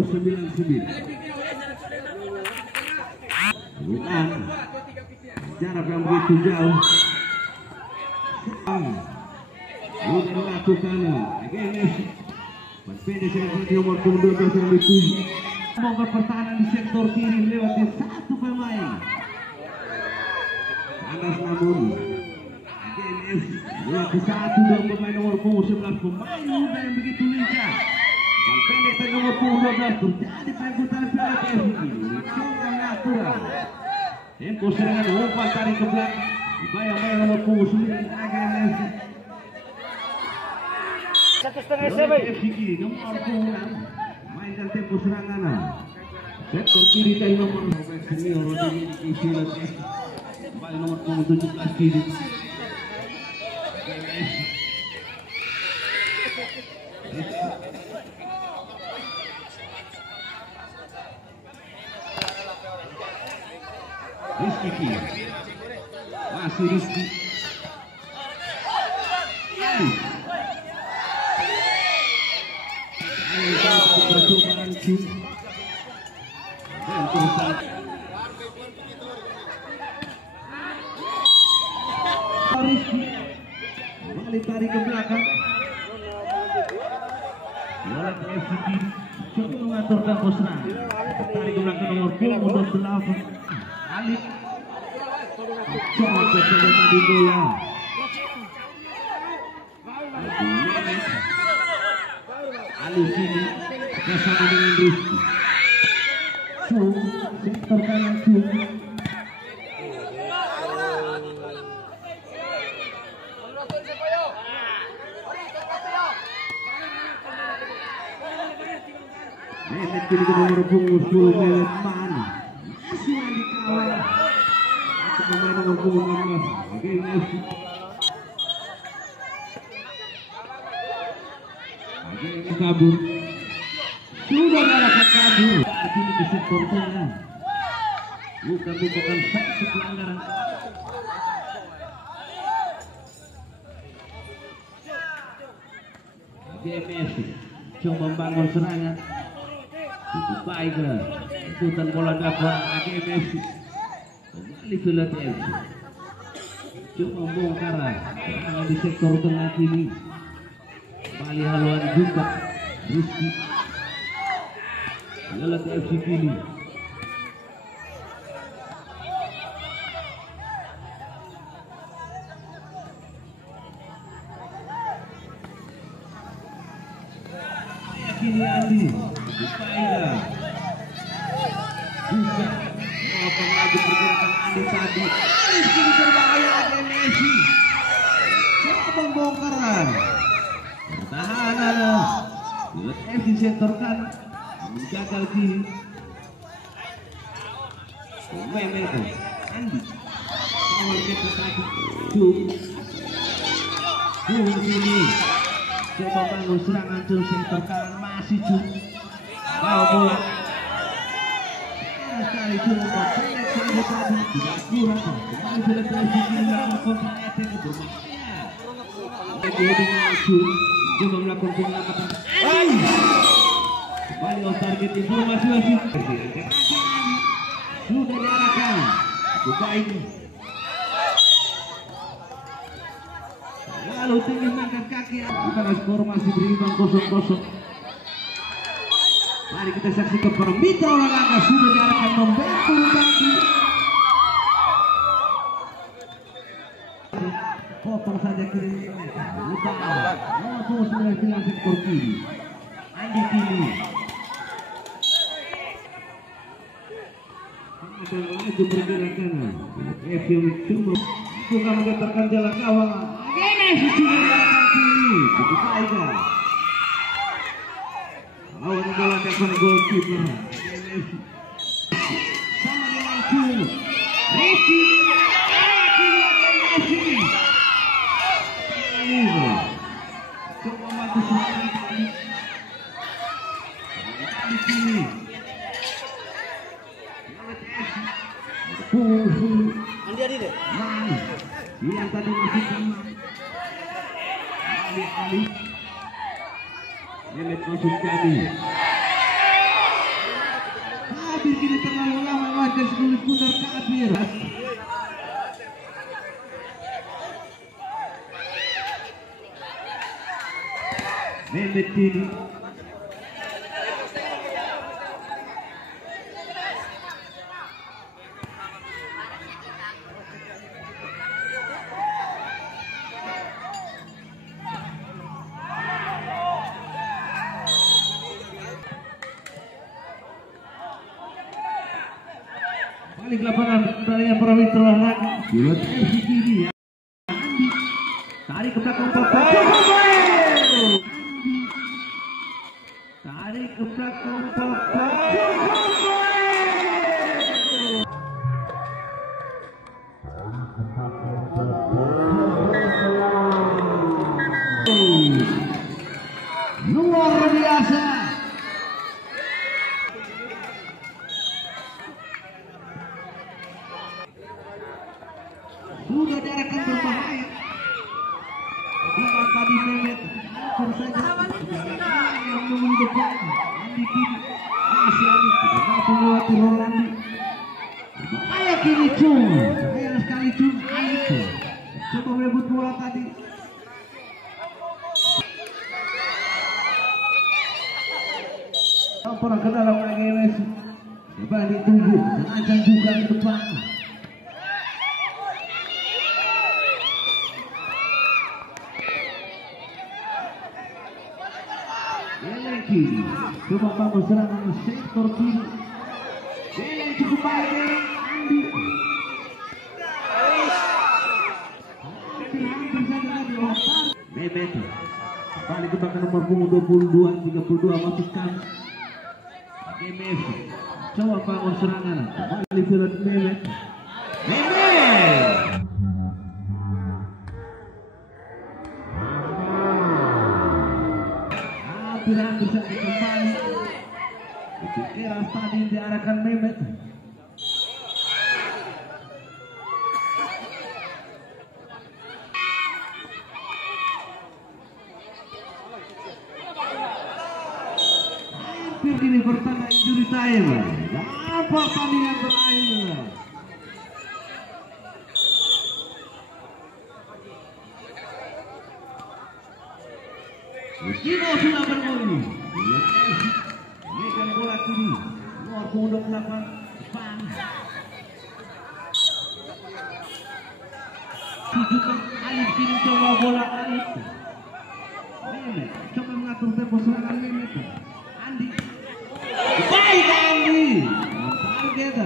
nomor 99. Bukan jarak yang begitu jauh. Sudah melakukan again pendek serangan nomor 12 yang itu membuka pertahanan di sektor kiri lewat satu pemain. Panas namun again lewat satu dua pemain nomor 11 pemain muda yang begitu lincah. Yang pendek dari nomor 12 terjadi perebutan piala PSSI. Coba natural. Tempo serangan umpan tarik ke belakang. Bayang-bayang nomor 9 again FCG nomor 6 mainkan tempo serangan sektor kiri dari nomor senior Rodri Kisila kembali nomor 17 kiri Rizky kiri masih Rizky percobaan Kim dan terusan Rizky balik tarik ke belakang bola ke FCG coba mengatur tempo serangan tarik ke belakang nomor 28 Alif coba terjadi di bola Alif sini bersama dengan Rizky sektor kanan Mehmet kini ke nomor 10 Mehmet Man masih dikawal untuk pemain nomor 16 oke ini kabur sudah melakukan kabur kini ke sektor tengah bukan satu pelanggaran JMS coba membangun serangan cukup baik ikutan bola dapat JMS kembali Philadelphia coba membongkar serangan di sektor tengah kini kembali haluan juga Rizky Lelat FC kini Andi Bukaila juga apa lagi pergerakan Andi tadi Rizky berbahaya lagi Messi coba membongkaran pertahanan Lelat FC setorkan gagal kiri Mehmet Andi awal kita tadi sini coba bangun serangan sektor kanan masih bawa bola sekali coba pendek sekali tadi tidak kurang kembali sudah terjadi kontra attack berbahaya coba melakukan penyelamatan kembali on target informasi wasit sudah diarahkan coba ini lalu tinggi mengangkat kaki bukan skor masih berimbang 0-0 mari kita saksikan para mitra olahraga sudah diarahkan membantu tadi potong saja kiri utara nomor 9 sektor kiri Andi kiri ada lagi pergerakan FM coba bukan mengatakan jalan kawal Messi sudah diarahkan kiri cukup baik lawan bola depan goalkeeper Messi sama dengan Rizky Messi coba maju serangan di sini Andi deh yang tadi masih sama Ali Mehmet masuk kami saja sulit putar kabir. Mehmet kini. Balik lapangan dari perawi olahraga. Pilot FC kini ya. Andi tarik ke belakang Papa. Tarik ke belakang Papa. Luar biasa. Sudah diarahkan berbahaya. Dengan tadi Mehmet atur saja yang menunggu depan. Andi kini masih Andi tidak mampu melewati Rolandi. Berbahaya kini Cung. Sayang sekali Cung. Itu coba merebut bola tadi. Pernah ke dalam lagi Messi. Coba ditunggu. Terancam juga ke depan. Kini coba bangun serangan sektor kiri. Yang cukup baik Andi. Hampir saja tadi Mehmet balik ke belakang nomor punggung 22 32 masukkan DMF. Coba bangun serangan kembali pilot Mehmet. Hampir saja kembali. Itu keras tadi diarahkan Mehmet. Hampir kini bertanda injury time. Apa pertandingan berakhir? Kino sudah bergol. Megang bola kiri. Luar pondok 8 depan. Tujukan Alif kini coba bola Alif. Mehmet coba mengatur tempo serangan Mehmet. Andi. Baik Andi. Target.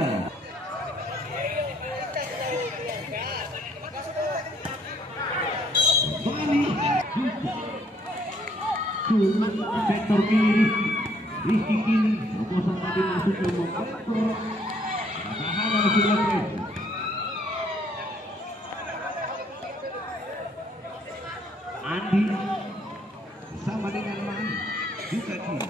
Bani. Vektor kiri Rizky kini terobosan tadi masuk ke vektor pertahanan sudah keren. Andi sama dengan Man juga kiri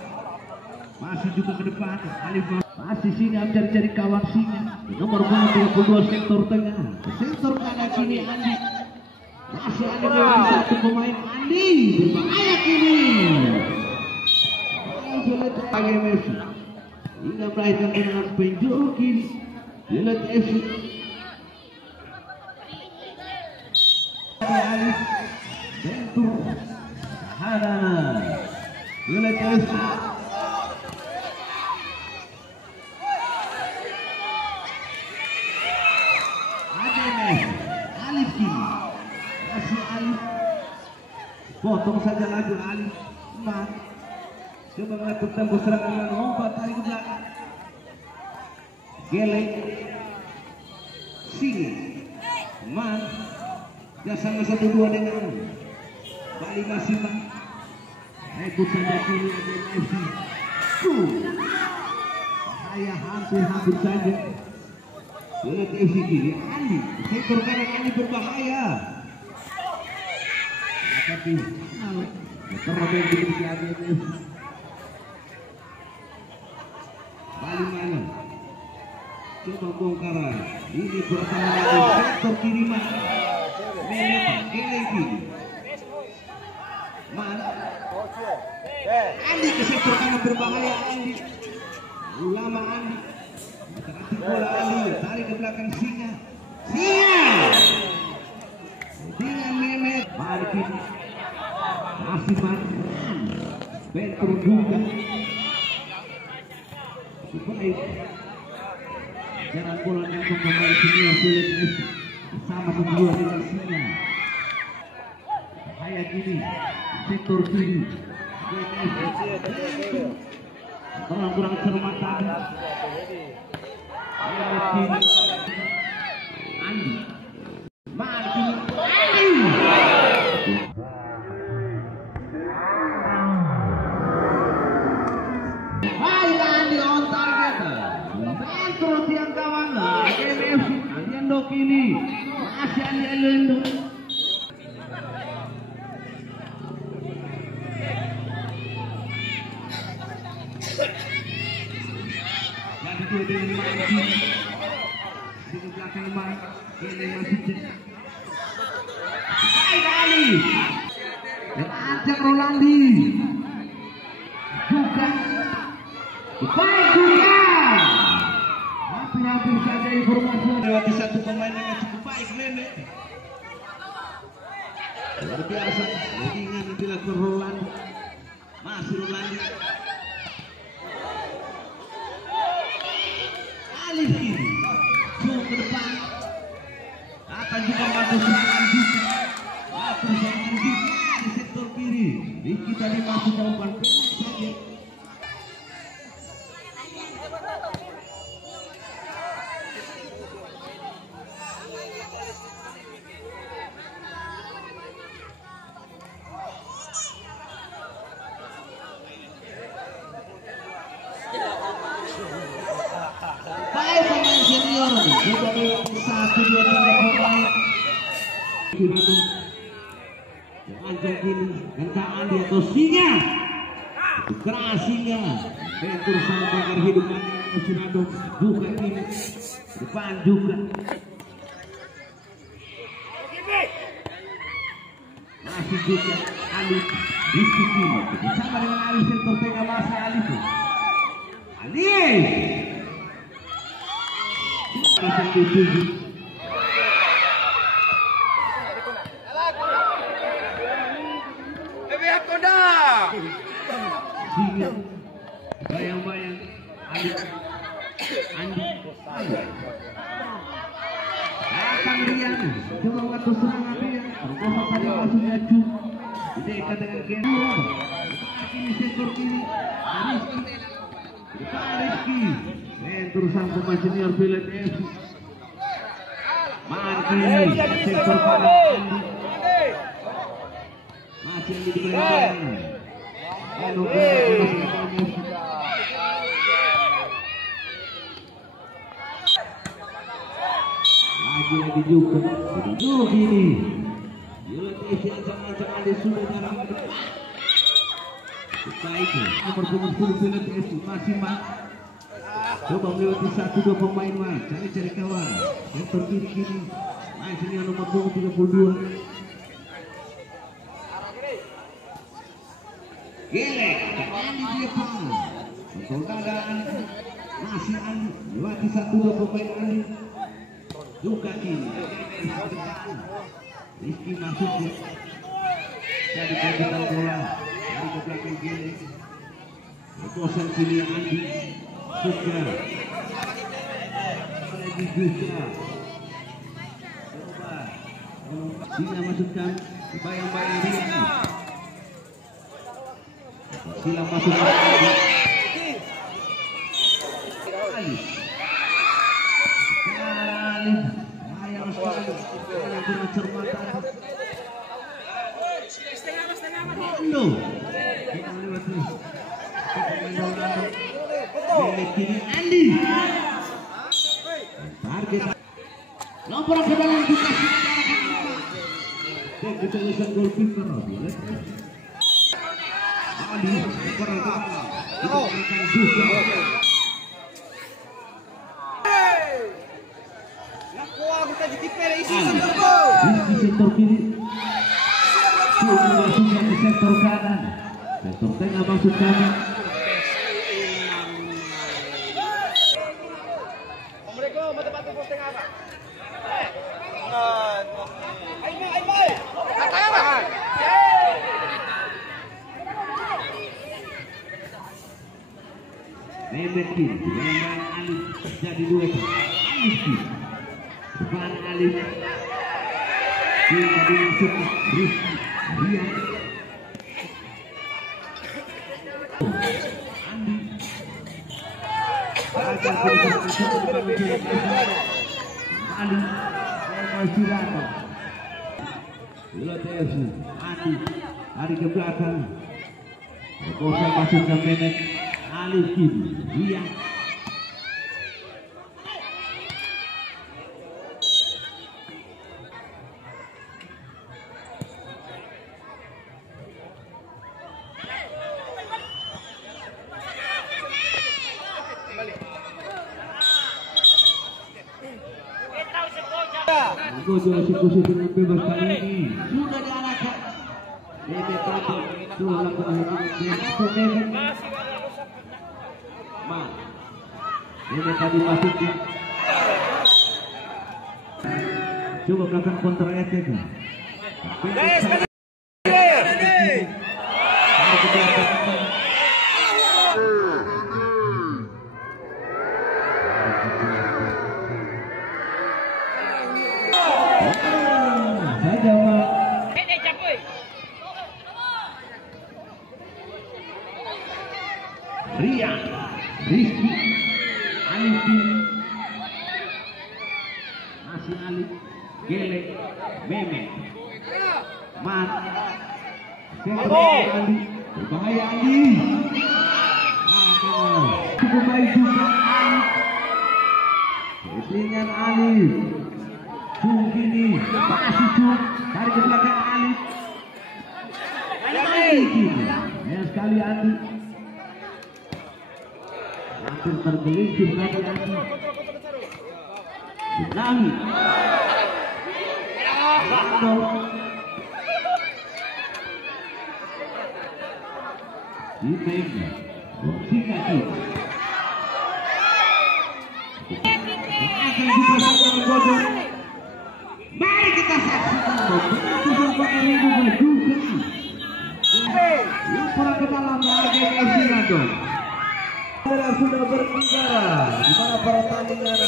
masih juga ke depan. Alif masih sini mencari kawan sini nomor 32 sektor tengah sektor kanan kini Andi. Masih ada dari satu pemain Andi berbahaya kini. Lagi Messi hingga melahirkan dengan penjuru kiri. Lihat FC Alif bentuk tahanan. Lihat FC ada Messi Alif kini. Masih Alif potong saja lagi Alif. Man coba mengatur tempo serangan dan lompat tarik ke belakang. Geleng sini Man ya sama 1-2 dengan Bali masih Man. Rebut saja kini ada Messi. Bahaya hampir saja. Lihat FC kiri Andi sektor kanan Andi berbahaya. Tapi terobek dimiliki ADMF. Bali mana? Coba bongkaran. Ini pertahanan sektor kiri mana? Mehmet geleng kiri. Mana? Andi ke sektor kanan berbahaya Andi. Ulama Andi. Masih bola Ali, tarik ke belakang Singa. Singa Mehmet balikin. Masih mati. Bentur juga. Baik. Jalan bola yang pemain senior Philips sama berdua dengan Singa. Kayak gini, sektor kiri. Kurang cermat tadi. Andi, maju Andi. Baik Andi on target. Bentur tiang kawan. KMF Aliando kini masih Aliando. Di belakang Mike, ini masih cek. Baik Ali, ajak Rolandi, juga, baik juga. Hampir saja informasi lewat satu pemain yang cukup baik Mehmet. Luar biasa, leadingan dilakukan Rolandi, masih Rolandi. Ali kiri, jauh ke depan, akan juga masuk serangan juga, masuk serangan juga di sektor kiri. Kita dimasuk ke umpan saja. Baik pemain senior, sudah di 1-2-3 pemain. Anjing kini, gantaan di atas Singa. Keras Singa. Bentur sama bakar hidup Sinado. Buka kini, depan juga. Masih juga Alif. Rizky kini, bersama dengan Alif sektor tengah masih Alif. Alif. Bayang-bayang Andi datang Rian coba waktu serangan Rian terkosong tadi masuknya Cu didekat dengan Gendo kini sektor kiri Rizky bentur sang pemain senior Philips FC Mandi sektor kanan masih Andi dimainkan lagi juga ini Yulati ancang-ancang ada sudah dalam depan baik nomor 10 Philips masih mak coba melewati 1-2 pemain mak cari kawan yang terkiri kini main sini nomor 32 Gelek Andi di depan Soldaan masih Andi melewati 1-2 pemain Andi juga kini Rizky masuk jadi kegiatan bola dari ke belakang kiri leposan sini Andi juga lagi juga coba Singa masukkan bayang-bayang Rian Sila masukkan Andi sayang sekali dengan cermatan Ronaldo kita melewati milik kiri Andi target nomor ke dalam juga dan ketulisan gol kiper Andi bergerak juga di sektor kiri sudah di sektor kanan sektor tengah maksud kami Mehmet kiri, dengan Alif jadi dua. Alif kiri, depan Alif. Kiri tadi masuk Rizky, Rian. Andi. Akan Ali, masih rata. Bola TFC, Andi, hari ke belakang. Bosan masuk ke Mehmet. Alif kiri, Rian. Gojo eksekusi dengan bebas kali ini sudah diarahkan. Mehmet Tato sudah lakukan Mehmet. Mehmet tadi masuk. Coba melakukan counter attack. Rian, Rizky, Alif, masih Alif, Gele, Mehmet, Mat, Ali, berbahaya Ali, cukup baik juga Alif, dengan Alif, Cungkini, masih Cung, dari ke belakang Alif, yang sekali Alif. Hampir tergelincir lagi Andi. Lagi. Dimeng. Singkati. Akan dipasang Gojo. Mari kita saksikan begitu pengeringgu baju yang perang ke dalam lagi FC Random. Sudah berbicara di mana pertandingan